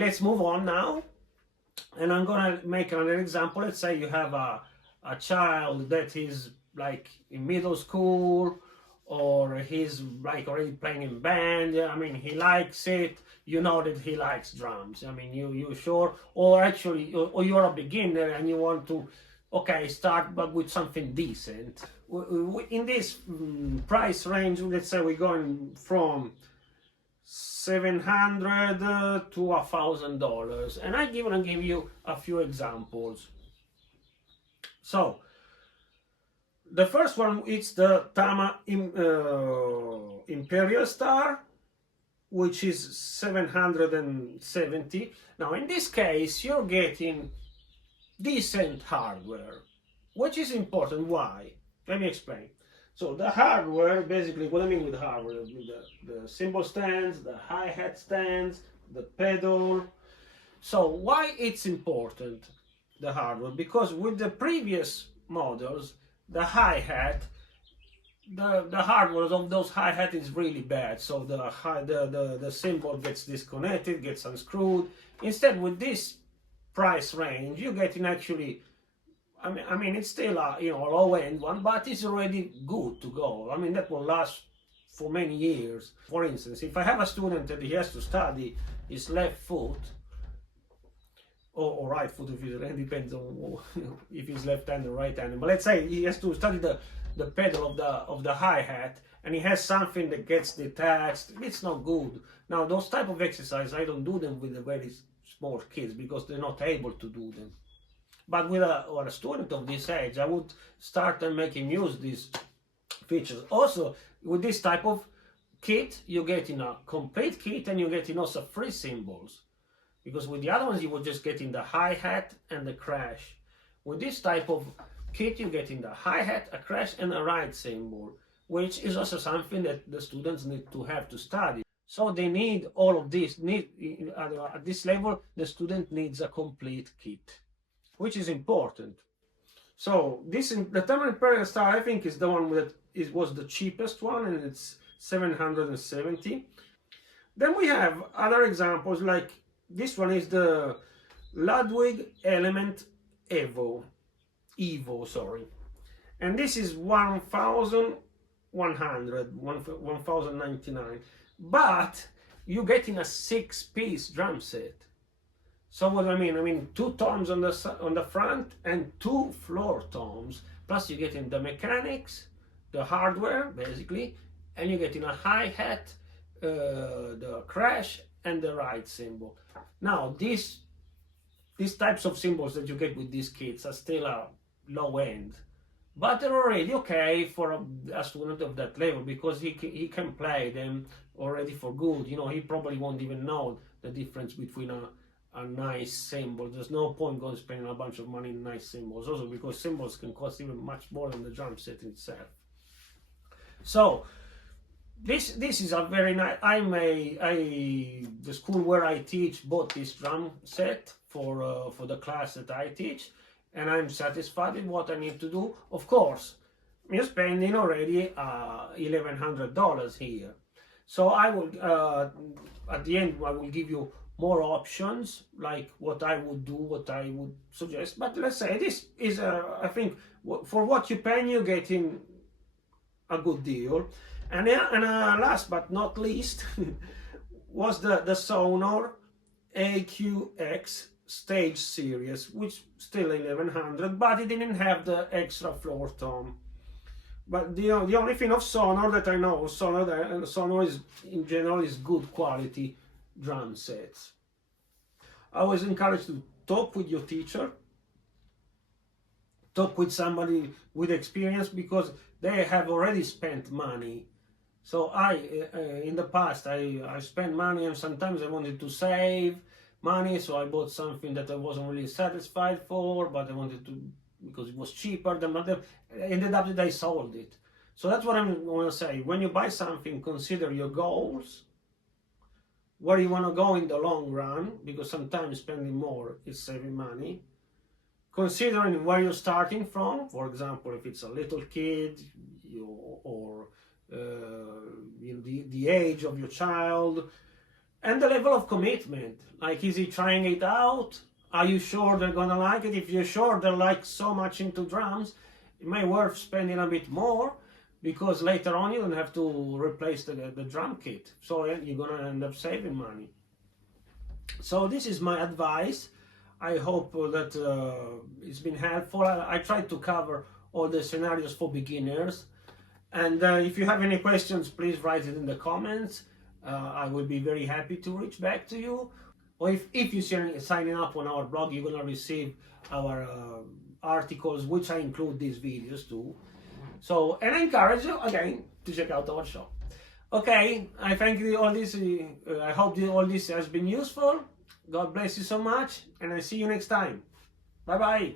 let's move on now. And I'm gonna make another example. Let's say you have a child that is like in middle school, or he's like already playing in band. I mean, he likes it. You know that he likes drums. I mean, you sure? Or actually, or you're a beginner and you want to, okay, start but with something decent. In this price range, let's say we're going from $700 to $1,000, and I'm gonna give you a few examples. So the first one is the Tama Imperial Star, which is 770. Now in this case you're getting decent hardware, which is important. Why? Let me explain. So the hardware, basically, what I mean with hardware, the cymbal stands, the hi-hat stands, the pedal. So why it's important, the hardware? Because with the previous models, the hi-hat, the hardware of those hi-hat is really bad. So the cymbal gets disconnected, gets unscrewed. Instead, with this price range, you're getting actually, I mean, it's still a low-end one, but it's already good to go. I mean, that will last for many years. For instance, if I have a student that he has to study his left foot, or right foot, if it depends on if he's left-handed or right-handed. But let's say he has to study the pedal of the hi-hat, and he has something that gets detached. It's not good. Now, those type of exercises, I don't do them with the very small kids because they're not able to do them. But with a student of this age, I would start and make him use these features. Also, with this type of kit, you're getting a complete kit, and you're getting also free cymbals. Because with the other ones, you were just getting the hi-hat and the crash. With this type of kit, you're getting the hi-hat, a crash, and a ride cymbal, which is also something that the students need to have to study. So they need all of this. At this level, the student needs a complete kit, which is important. So the Tama Imperial Star, I think, is the one that was the cheapest one, and it's 770. Then we have other examples, like this one is the Ludwig Element Evo, and this is 1,199, but you're getting a 6-piece drum set. So what do I mean? I mean 2 toms on the front and 2 floor toms. Plus you're getting the mechanics, the hardware basically, and you're getting a hi-hat, the crash, and the ride cymbal. Now these types of cymbals that you get with these kits are still a low end, but they're already okay for a student of that level, because he can play them already for good. You know, he probably won't even know the difference between a nice cymbal. There's no point going spending a bunch of money in nice cymbals, also because cymbals can cost even much more than the drum set itself. So this is a very nice. The school where I teach bought this drum set for the class that I teach, and I'm satisfied with what I need to do. Of course, you're spending already $1,100 here. So I will at the end I will give you more options, like what I would do, what I would suggest. But let's say this is, I think, for what you're paying, you're getting a good deal. And last but not least was the Sonor AQX Stage Series, which still 1,100, but it didn't have the extra floor tom. But the only thing of Sonor that I know, Sonor is in general is good quality drum sets. I was encouraged to talk with your teacher, talk with somebody with experience, because they have already spent money. So in the past, I spent money, and sometimes I wanted to save money, so I bought something that I wasn't really satisfied for, but I wanted to, because it was cheaper than other. Ended up that I sold it. So that's what I'm going to say. When you buy something, consider your goals, where you want to go in the long run, because sometimes spending more is saving money. Considering where you're starting from, for example, if it's a little kid, or the age of your child, And the level of commitment, like, is he trying it out? Are you sure they're gonna like it? If you're sure they're like so much into drums, it may worth spending a bit more, because later on you don't have to replace the drum kit, so you're gonna end up saving money. So this is my advice. I hope that it's been helpful. I tried to cover all the scenarios for beginners, and if you have any questions, please write it in the comments. I will be very happy to reach back to you. Or if you're signing up on our blog, you're gonna receive our articles, which I include these videos too. So, and I encourage you again to check out our shop. Okay, I thank you all this. I hope all this has been useful. God bless you so much, and I see you next time. Bye bye.